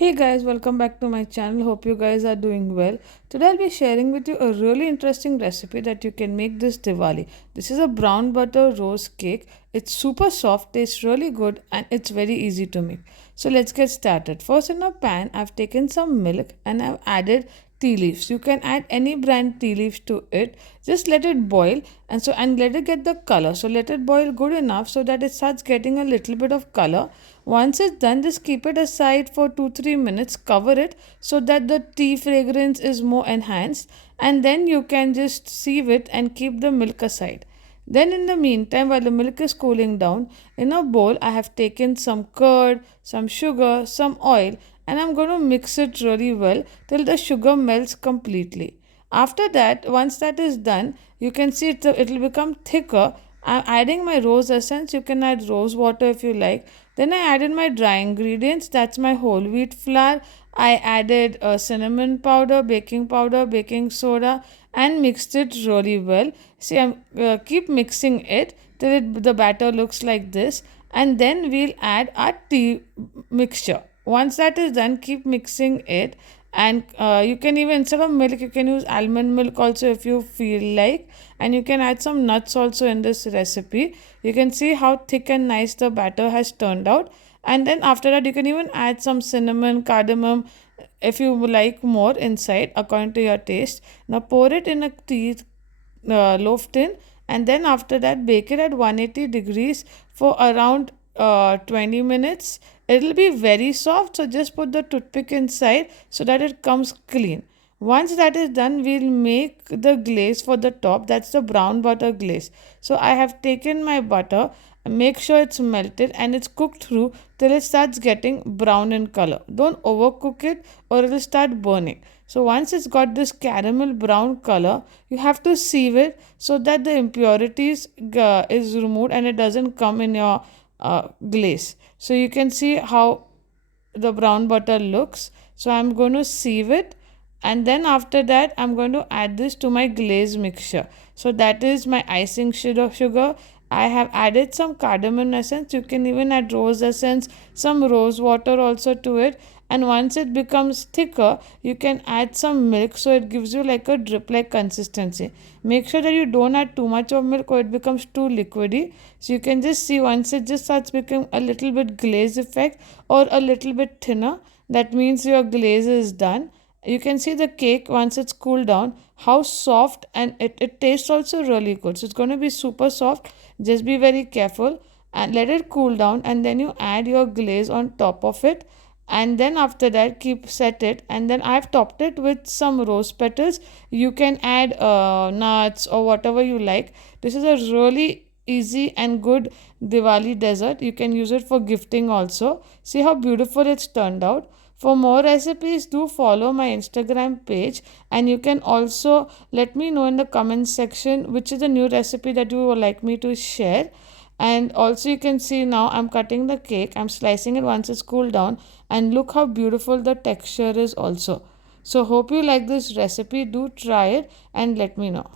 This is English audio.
Hey guys, welcome back to my channel. Hope you guys are doing well. Today I'll be sharing with you a really interesting recipe that you can make this Diwali. This is a brown butter rose cake. It's super soft, tastes really good, and it's very easy to make. So let's get started. First, in a pan, I've taken some milk and I've added tea leaves. You can add any brand tea leaves to it. Just let it boil and let it get the color. So let it boil good enough so that it starts getting a little bit of color. Once it's done, just keep it aside for 2-3 minutes, cover it so that the tea fragrance is more enhanced, and then you can just sieve it and keep the milk aside. Then, in the meantime, while the milk is cooling down, in a bowl, I have taken some curd, some sugar, some oil, and I'm going to mix it really well till the sugar melts completely. After that, once that is done, you can see it will become thicker. I'm adding my rose essence. You can add rose water if you like. Then I added my dry ingredients. That's my whole wheat flour. I added cinnamon powder, baking soda, and mixed it really well. See, I'm keep mixing it till the batter looks like this, and then we'll add our tea mixture. Once that is done, keep mixing it, and you can even, instead of milk, you can use almond milk also if you feel like, and you can add some nuts also in this recipe. You can see how thick and nice the batter has turned out, and then after that you can even add some cinnamon, cardamom if you like more inside according to your taste. Now pour it in a tea loaf tin, and then after that bake it at 180 degrees for around 20 minutes. It'll be very soft, so just put the toothpick inside so that it comes clean. Once that is done, we'll make the glaze for the top. That's the brown butter glaze. So I have taken my butter, make sure it's melted and it's cooked through till it starts getting brown in color. Don't overcook it or it'll start burning. So once it's got this caramel brown color, you have to sieve it so that the impurities is removed and it doesn't come in your glaze. So you can see how the brown butter looks. So I'm going to sieve it, and then after that I'm going to add this to my glaze mixture. So that is my icing sugar. I have added some cardamom essence. You can even add rose essence, some rose water also to it, and once it becomes thicker you can add some milk so it gives you like a drip like consistency. Make sure that you don't add too much of milk or it becomes too liquidy. So you can just see once it just starts becoming a little bit glaze effect or a little bit thinner, that means your glaze is done. You can see the cake once it's cooled down how soft, and it tastes also really good. So it's going to be super soft. Just be very careful and let it cool down, and then you add your glaze on top of it, and then after that keep set it, and then I've topped it with some rose petals. You can add nuts or whatever you like. This is a really easy and good Diwali dessert. You can use it for gifting also. See how beautiful it's turned out. For more recipes, do follow my Instagram page, and you can also let me know in the comments section which is the new recipe that you would like me to share. And also you can see now I'm cutting the cake, I'm slicing it once it's cooled down, and look how beautiful the texture is also. So hope you like this recipe. Do try it and let me know.